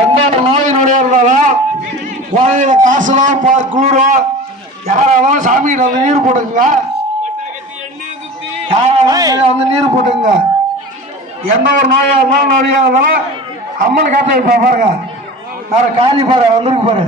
எந்த நோய் நொடியா இருந்தாலும் கோயில காசுலாம் குளிரும். யாராலும் சாமிகிட்ட வந்து நீர் போட்டுங்க, யாராலும் வந்து நீர் போட்டுங்க. எந்த ஒரு நோயா இருந்தாலும் நோயா இருந்தாலும் அம்மன் காத்த வைப்பா பாருங்க. வேற காஞ்சி பாரு வந்துருக்கு பாரு.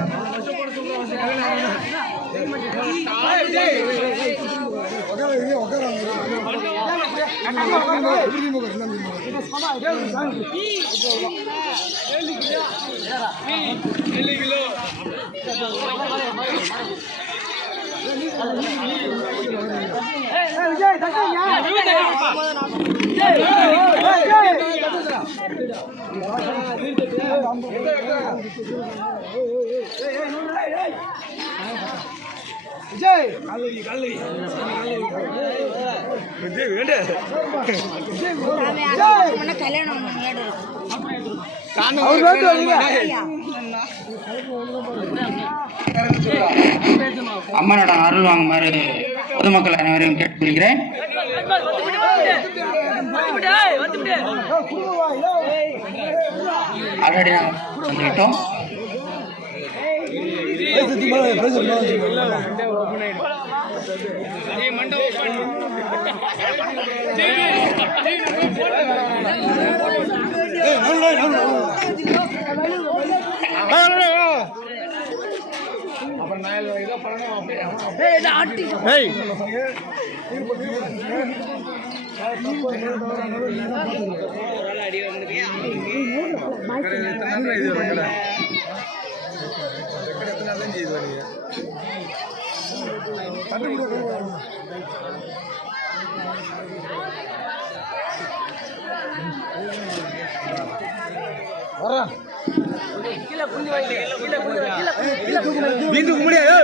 அம்மனோட அருள் வாங்குமாறு பொதுமக்கள் அனைவரையும் கேட்டுக்கொள்கிறேன். ஆல்ரெடி நாங்கள் வந்துவிட்டோம். வீட்டுக்கு முடியாது.